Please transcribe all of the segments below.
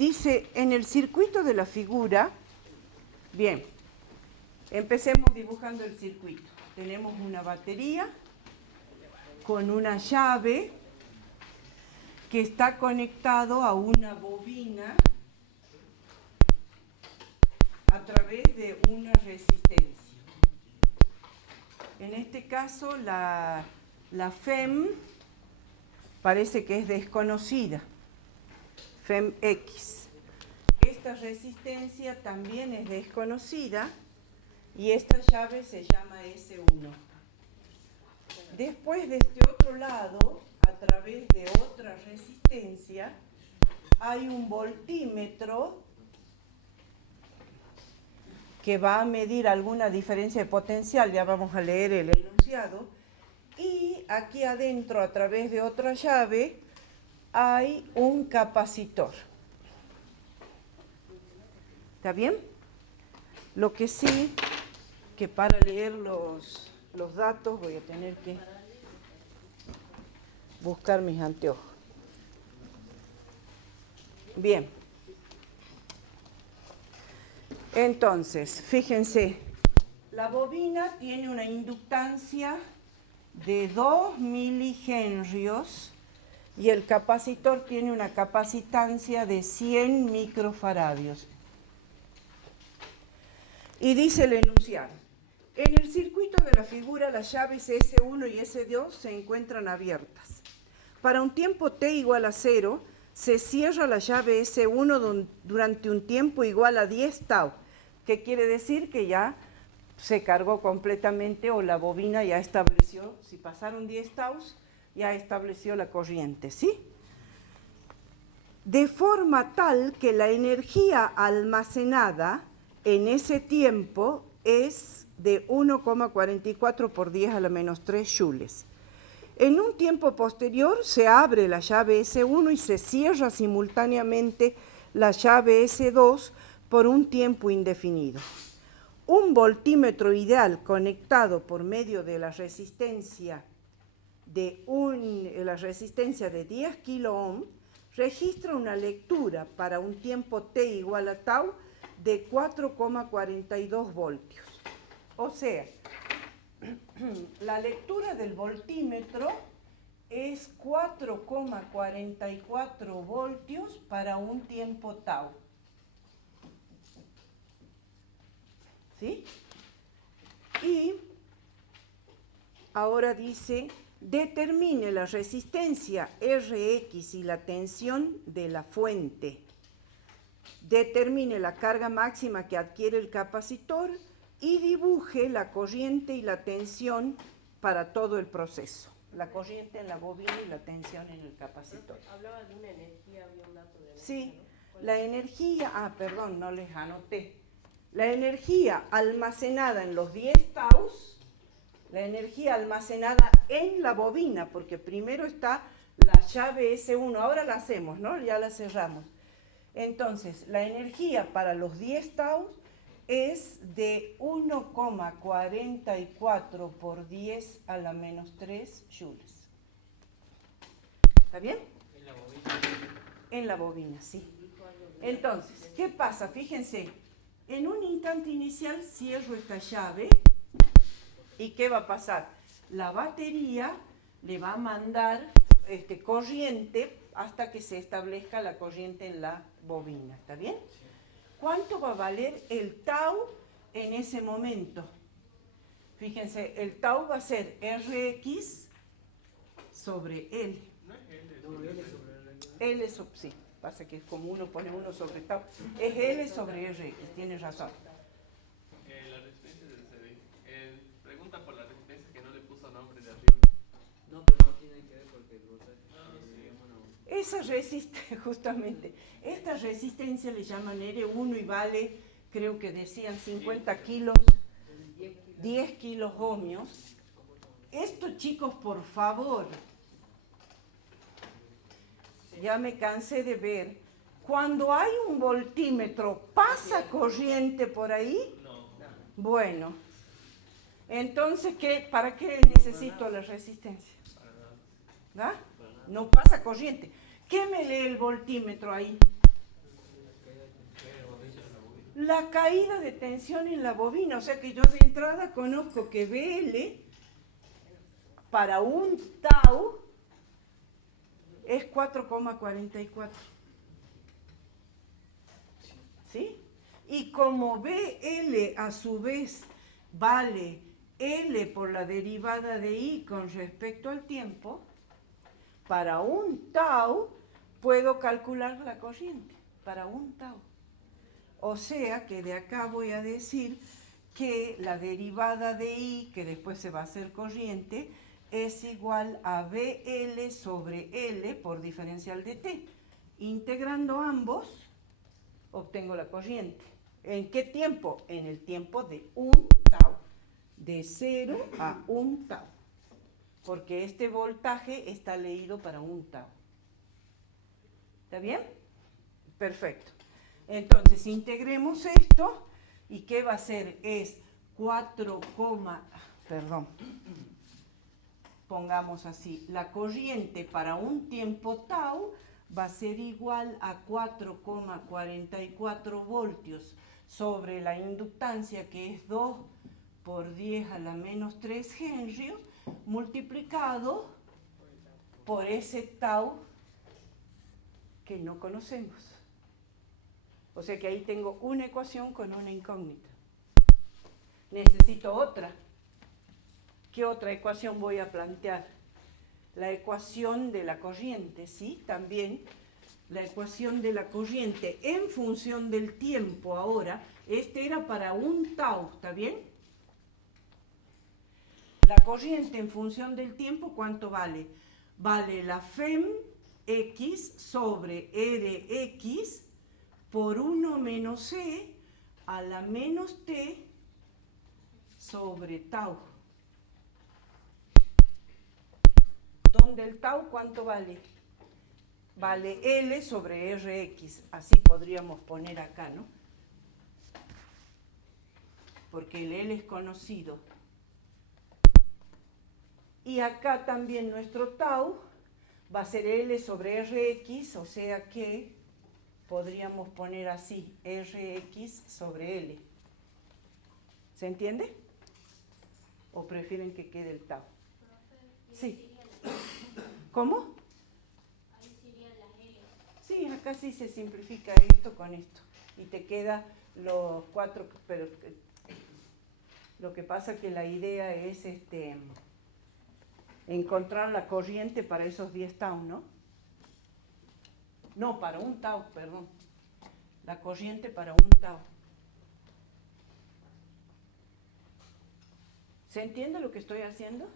dice, en el circuito de la figura, bien, empecemos dibujando el circuito. Tenemos una batería con una llave que está conectado a una bobina a través de una resistencia. En este caso, la FEM parece que es desconocida, FEM X. Esta resistencia también es desconocida y esta llave se llama S1. Después, de este otro lado, a través de otra resistencia, hay un voltímetro que va a medir alguna diferencia de potencial, ya vamos a leer el enunciado, y aquí adentro, a través de otra llave, hay un capacitor. ¿Está bien? Lo que sí, que para leer los datos voy a tener que buscar mis anteojos. Bien. Entonces, fíjense, la bobina tiene una inductancia de 2 milihenrios y el capacitor tiene una capacitancia de 100 microfaradios. Y dice el enunciado: en el circuito de la figura, las llaves S1 y S2 se encuentran abiertas. Para un tiempo t igual a 0, se cierra la llave S1 durante un tiempo igual a 10 tau, que quiere decir que ya se cargó completamente o la bobina ya estableció, si pasaron 10 taus, ya estableció la corriente, ¿sí? De forma tal que la energía almacenada en ese tiempo es de 1,44 por 10 a la menos 3 joules. En un tiempo posterior se abre la llave S1 y se cierra simultáneamente la llave S2 por un tiempo indefinido. Un voltímetro ideal conectado por medio de la resistencia de 10 kiloohm registra una lectura para un tiempo t igual a tau de 4,42 voltios. O sea, la lectura del voltímetro es 4,44 voltios para un tiempo tau. ¿Sí? Y ahora dice, determine la resistencia Rx y la tensión de la fuente. Determine la carga máxima que adquiere el capacitor y dibuje la corriente y la tensión para todo el proceso. La corriente en la bobina y la tensión en el capacitor. Hablaba de una energía, había un dato de energía. Sí, ¿no? La energía, perdón, no les anoté. La energía almacenada en los 10 taus, la energía almacenada en la bobina, porque primero está la llave S1, ahora la hacemos, ¿no? Ya la cerramos. Entonces, la energía para los 10 taus es de 1,44 por 10 a la menos 3 joules. ¿Está bien? En la bobina. En la bobina, sí. Entonces, ¿qué pasa? Fíjense, en un instante inicial cierro esta llave y ¿qué va a pasar? La batería le va a mandar corriente hasta que se establezca la corriente en la bobina, ¿está bien? ¿Cuánto va a valer el tau en ese momento? Fíjense, el tau va a ser Rx sobre L. No es L sobre L. L sobre, sí, pasa que es como uno pone uno sobre tau. Es L sobre Rx, tienes razón. La resistencia del CD. Pregunta por la resistencia que no le puso nombre de arriba. No, pero no tiene que ver porque el voltaje. Esa resistencia, justamente, esta resistencia le llaman R1 y vale, creo que decían 50 kilos, 10 kilos ohmios. Esto, chicos, por favor, ya me cansé de ver, cuando hay un voltímetro, ¿pasa corriente por ahí? No. Bueno, entonces, ¿para qué necesito la resistencia? ¿Va? No pasa corriente. ¿Qué me lee el voltímetro ahí? la caída de tensión en la bobina. O sea que yo de entrada conozco que BL para un tau es 4,44. ¿Sí? Y como BL a su vez vale L por la derivada de I con respecto al tiempo, para un tau puedo calcular la corriente, para un tau. O sea que de acá voy a decir que la derivada de I, que después se va a hacer corriente, es igual a BL sobre L por diferencial de T. Integrando ambos, obtengo la corriente. ¿En qué tiempo? En el tiempo de un tau. De 0 a 1 tau. Porque este voltaje está leído para un tau. ¿Está bien? Perfecto. Entonces, integremos esto. ¿Y qué va a ser? Es 4, pongamos así. La corriente para un tiempo tau va a ser igual a 4,44 voltios sobre la inductancia, que es 2 por 10 a la menos 3 henrios, multiplicado por ese tau que no conocemos. O sea que ahí tengo una ecuación con una incógnita. Necesito otra. ¿Qué otra ecuación voy a plantear? La ecuación de la corriente, ¿sí? También la ecuación de la corriente en función del tiempo ahora. Este era para un tau, ¿está bien? La corriente en función del tiempo, ¿cuánto vale? Vale la FEM X sobre Rx por 1 menos C a la menos T sobre tau. Donde el tau, ¿cuánto vale? Vale L sobre Rx. Así podríamos poner acá, ¿no? Porque el L es conocido. Y acá también nuestro tau va a ser L sobre Rx, o sea que podríamos poner así, Rx sobre L. ¿Se entiende? ¿O prefieren que quede el tau? Sí. ¿Cómo? Ahí serían las L. Sí, acá sí se simplifica esto con esto. Y te queda los 4, pero lo que pasa que la idea es encontrar la corriente para esos 10 tau, ¿no? No, para un tau, perdón. La corriente para un tau. ¿Se entiende lo que estoy haciendo?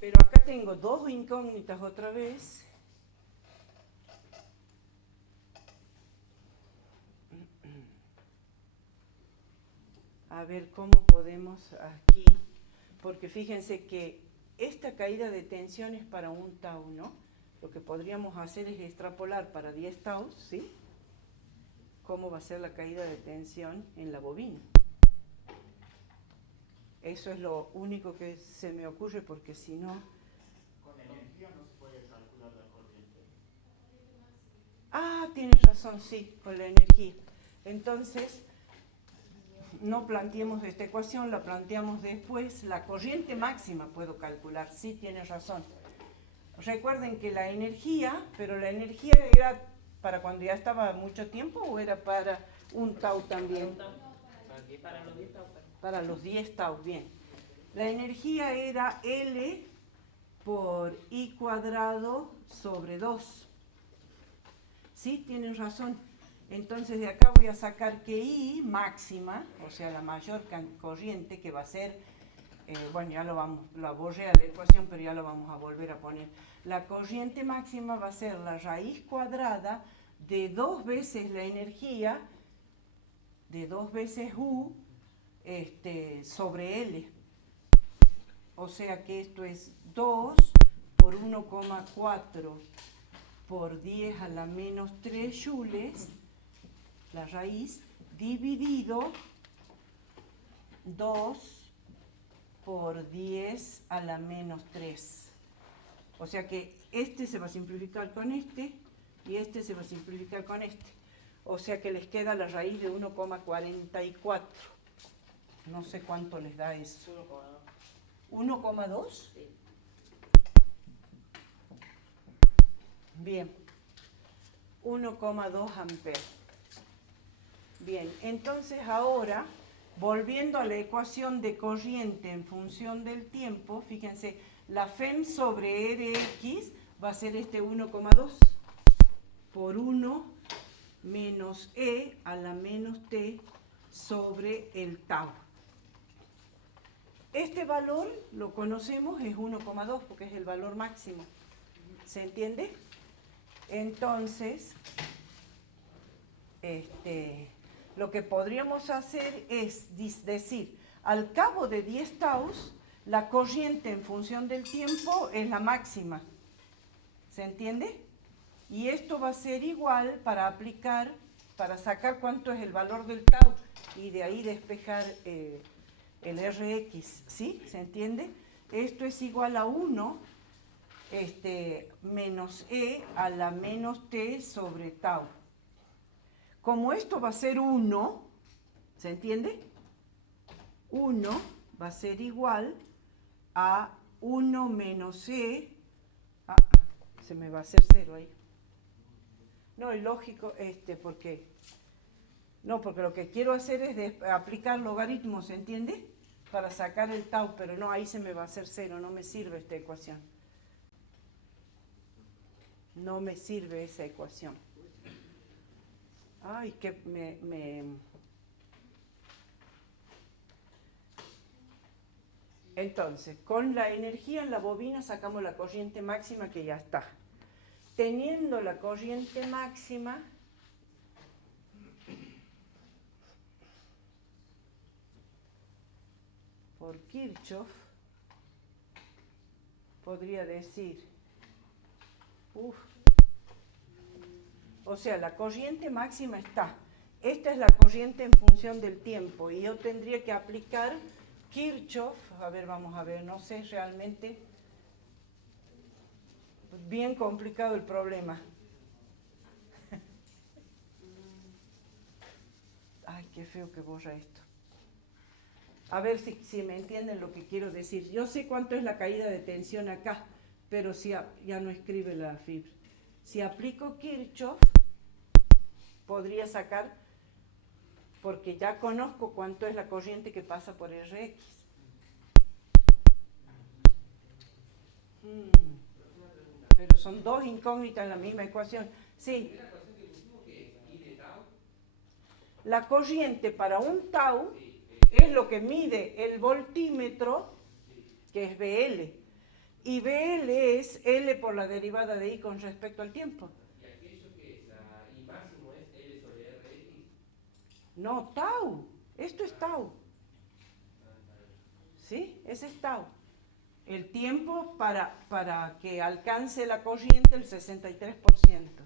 Pero acá tengo dos incógnitas otra vez. A ver cómo podemos aquí, porque fíjense que esta caída de tensión es para un tau, ¿no? Lo que podríamos hacer es extrapolar para 10 taus, ¿sí? ¿Cómo va a ser la caída de tensión en la bobina? Eso es lo único que se me ocurre, porque si no... Con energía no se puede calcular la corriente. Ah, tienes razón, sí, con la energía. Entonces, no planteemos esta ecuación, la planteamos después. La corriente máxima puedo calcular, sí, tienes razón. Recuerden que la energía, pero la energía era para cuando ya estaba mucho tiempo, ¿o era para un tau también? Para los 10 tau. Para los 10 tau, bien. La energía era L por I cuadrado sobre 2. Sí, tienen razón. Entonces de acá voy a sacar que I máxima, o sea la mayor corriente, que va a ser, bueno, ya la borré a la ecuación, pero ya lo vamos a volver a poner. La corriente máxima va a ser la raíz cuadrada de 2 veces la energía, de 2 veces U, sobre L. O sea que esto es 2 por 1,4 por 10 a la menos 3 joules, la raíz, dividido 2 por 10 a la menos 3. O sea que este se va a simplificar con este y este se va a simplificar con este. O sea que les queda la raíz de 1,44. No sé cuánto les da eso. 1,2. Sí. Bien. 1,2 amperes. Bien, entonces ahora, volviendo a la ecuación de corriente en función del tiempo, fíjense, la FEM sobre Rx va a ser este 1,2 por 1 menos E a la menos T sobre el tau. Este valor lo conocemos, es 1,2 porque es el valor máximo. ¿Se entiende? Entonces, lo que podríamos hacer es decir, al cabo de 10 taus, la corriente en función del tiempo es la máxima. ¿Se entiende? Y esto va a ser igual para aplicar, para sacar cuánto es el valor del tau y de ahí despejar el Rx, ¿sí? ¿Se entiende? Esto es igual a 1 menos E a la menos T sobre tau. Como esto va a ser 1, ¿se entiende? 1 va a ser igual a 1 menos E. Se me va a hacer 0 ahí. No, es lógico, porque lo que quiero hacer es aplicar logaritmos, ¿se entiende? Para sacar el tau, pero no, ahí se me va a hacer 0, no me sirve esta ecuación. No me sirve esa ecuación. Ay, que Entonces, con la energía en la bobina sacamos la corriente máxima que ya está. Teniendo la corriente máxima, por Kirchhoff, podría decir, o sea, la corriente máxima está. Esta es la corriente en función del tiempo y yo tendría que aplicar Kirchhoff, a ver, vamos a ver, no sé realmente, bien complicado el problema. Ay, qué feo que borra esto. A ver si me entienden lo que quiero decir. Yo sé cuánto es la caída de tensión acá, pero si ya no escribe la fibra. Si aplico Kirchhoff, podría sacar, porque ya conozco cuánto es la corriente que pasa por Rx. Pero son dos incógnitas en la misma ecuación. Sí. La corriente para un tau es lo que mide el voltímetro, que es BL. Y BL es L por la derivada de I con respecto al tiempo. ¿Y aquello que es I máximo es L sobre Rx? No, tau. Esto es tau. ¿Sí? Ese es tau. El tiempo para que alcance la corriente el 63%,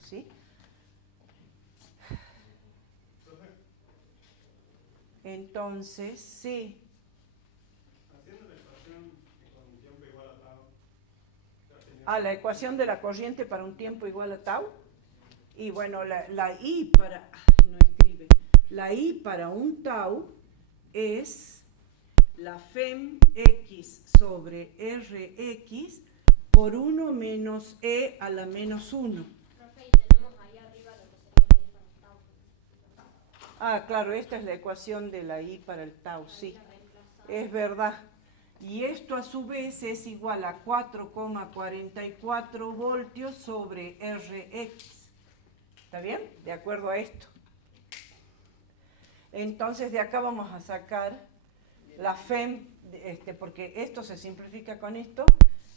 ¿sí? Entonces, sí. Haciendo la ecuación con un tiempo igual a tau. La ecuación de la corriente para un tiempo igual a tau. Y bueno, la I para... no escribe. La I para un tau es la FEM X sobre Rx por 1 menos E a la menos 1. Profe, y tenemos ahí arriba lo que sería la I para el tau. Claro, esta es la ecuación de la I para el tau, sí. Es verdad. Y esto a su vez es igual a 4,44 voltios sobre Rx. ¿Está bien? De acuerdo a esto. Entonces de acá vamos a sacar la FEM, porque esto se simplifica con esto,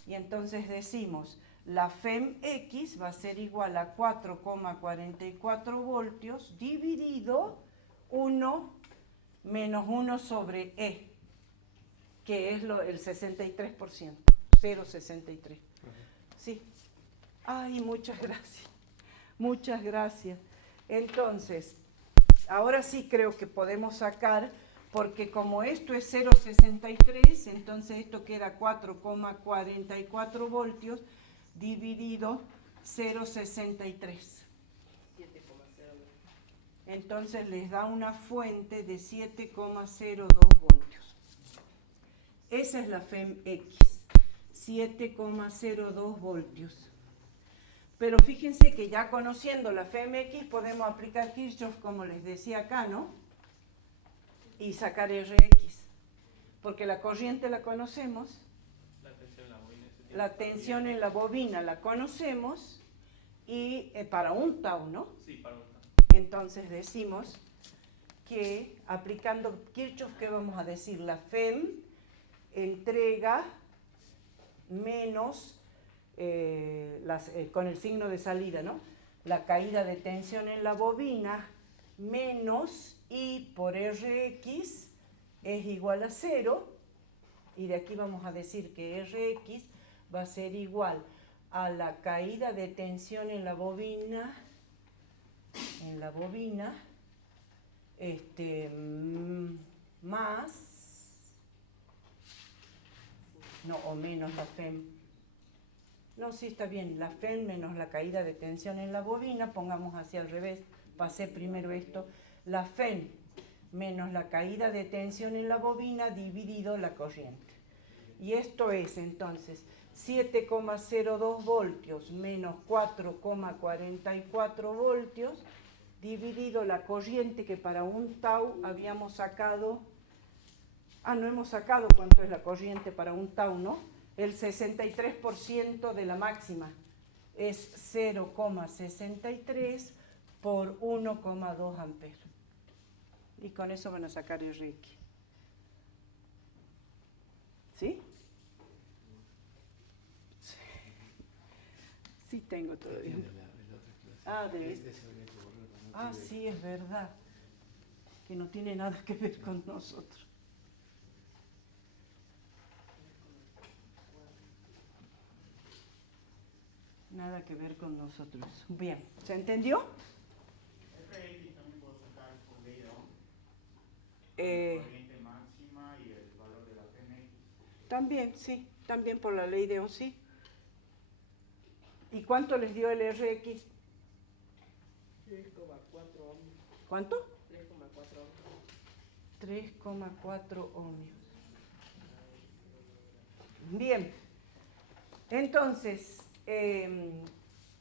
y entonces decimos, la FEM X va a ser igual a 4,44 voltios dividido 1 menos 1 sobre E, que es el 63%, 0,63. Sí. Ay, muchas gracias. Muchas gracias. Entonces, ahora sí creo que podemos sacar, porque como esto es 0,63, entonces esto queda 4,44 voltios dividido 0,63. 7,0. entonces les da una fuente de 7,02 voltios. Esa es la FEM-X, 7,02 voltios. Pero fíjense que ya conociendo la FEM-X podemos aplicar Kirchhoff, como les decía acá, ¿no? Y sacar RX. Porque la corriente la conocemos, La tensión en la bobina. ese tiene la que estar tensión bien. en la bobina la conocemos, y para un tau, ¿no? Sí, para un tau. Entonces decimos que aplicando Kirchhoff, ¿qué vamos a decir? La FEM entrega menos, con el signo de salida, ¿no? La caída de tensión en la bobina menos I por Rx es igual a 0, y de aquí vamos a decir que Rx va a ser igual a la caída de tensión en la bobina, más, no, o menos la FEM. No, sí, está bien, la FEM menos la caída de tensión en la bobina, pongamos hacia al revés, pasé primero esto, la FEM menos la caída de tensión en la bobina dividido la corriente. Y esto es entonces 7,02 voltios menos 4,44 voltios dividido la corriente que para un tau habíamos sacado. No hemos sacado cuánto es la corriente para un tau, ¿no? El 63% de la máxima es 0,63 por 1,2 amperes. Y con eso van a sacar el RX. ¿Sí? Sí tengo todavía. Sí, es verdad. Que no tiene nada que ver con nosotros. Nada que ver con nosotros. Bien, ¿se entendió? FX también puedo sacar por ley de Ohm. Eh, La corriente máxima y el valor de la FMX. También, sí, también por la ley de Ohm, sí. ¿Y cuánto les dio el RX? 3,4 ohmios. ¿Cuánto? 3,4 ohmios. 3,4 ohmios. Bien, entonces,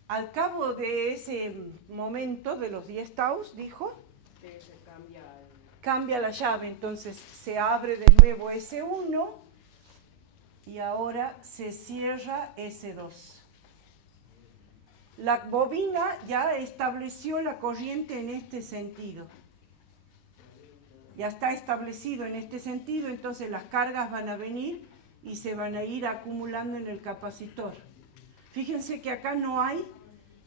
al cabo de ese momento de los 10 taus, dijo, Se cambia cambia la llave, entonces se abre de nuevo S1 y ahora se cierra S2. La bobina ya estableció la corriente en este sentido. Ya está establecido en este sentido, entonces las cargas van a venir y se van a ir acumulando en el capacitor. Fíjense que acá no hay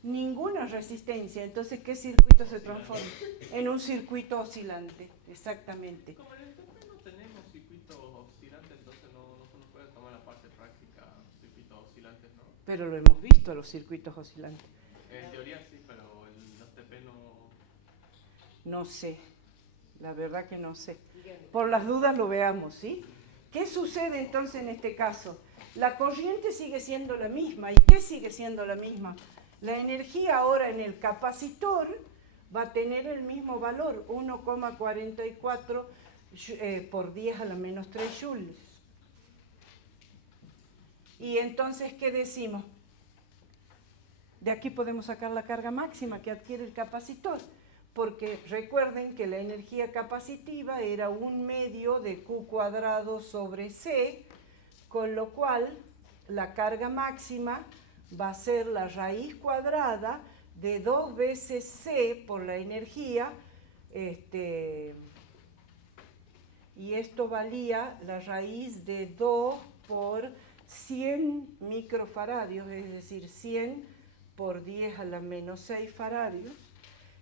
ninguna resistencia, entonces ¿qué circuito se transforma? En un circuito oscilante, exactamente. Como en el TP no tenemos circuito oscilante, entonces no se nos puede tomar la parte práctica circuitos oscilantes, ¿no? Pero lo hemos visto, los circuitos oscilantes. En teoría sí, pero en los TP no. No sé, la verdad que no sé. Por las dudas lo veamos, ¿sí? ¿Qué sucede entonces en este caso? La corriente sigue siendo la misma. ¿Y qué sigue siendo la misma? La energía ahora en el capacitor va a tener el mismo valor, 1,44 por 10 a la menos 3 joules. Y entonces, ¿qué decimos? De aquí podemos sacar la carga máxima que adquiere el capacitor, porque recuerden que la energía capacitiva era 1/2 de Q cuadrado sobre C, con lo cual la carga máxima va a ser la raíz cuadrada de 2 veces C por la energía, y esto valía la raíz de 2 por 100 microfaradios, es decir, 100 por 10 a la menos 6 faradios,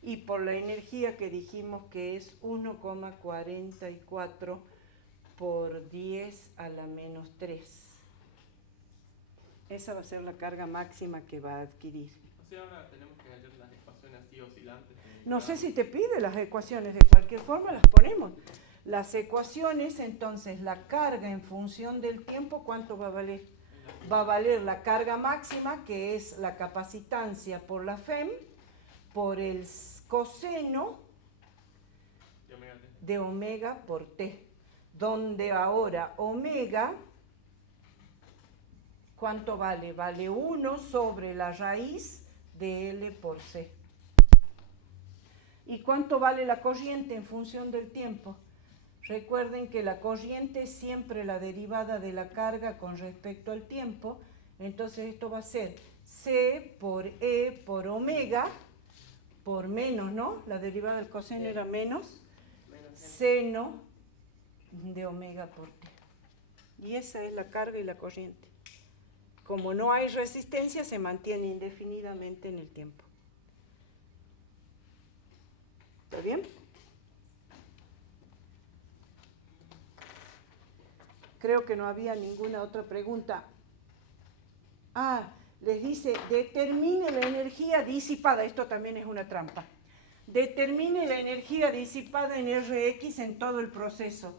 y por la energía que dijimos que es 1,44 por 10 a la menos 3. Esa va a ser la carga máxima que va a adquirir. O sea, ahora tenemos que hallar las ecuaciones así oscilantes. No sé si te pide las ecuaciones, de cualquier forma las ponemos. Las ecuaciones, entonces, la carga en función del tiempo, ¿cuánto va a valer? Va a valer la carga máxima, que es la capacitancia por la FEM, por el coseno De omega t. de omega por T, donde ahora omega, ¿cuánto vale? Vale 1 sobre la raíz de L por C. ¿Y cuánto vale la corriente en función del tiempo? Recuerden que la corriente es siempre la derivada de la carga con respecto al tiempo, entonces esto va a ser C por E por omega, por menos, ¿no? La derivada del coseno era menos, seno de omega por T. Y esa es la carga y la corriente. Como no hay resistencia, se mantiene indefinidamente en el tiempo. ¿Está bien? Creo que no había ninguna otra pregunta. Les dice, determine la energía disipada. Esto también es una trampa. Determine la energía disipada en Rx en todo el proceso.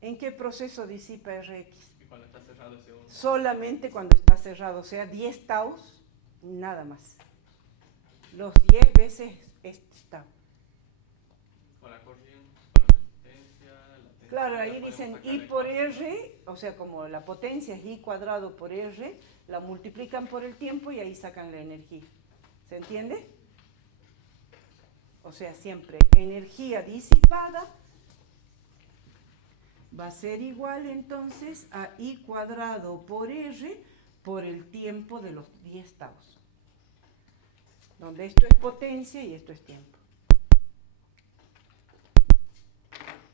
¿En qué proceso disipa Rx? Y cuando está cerrado ese 1. Solamente cuando está cerrado, o sea, 10 taus, nada más. Los 10 veces está. Con la corriente, con la resistencia, la tensión. Claro, ahí podemos dicen sacar I la por ecuación. R, o sea, como la potencia es I cuadrado por R, la multiplican por el tiempo y ahí sacan la energía. ¿Se entiende? O sea, siempre energía disipada va a ser igual entonces a I cuadrado por R por el tiempo de los 10 taus. Donde esto es potencia y esto es tiempo.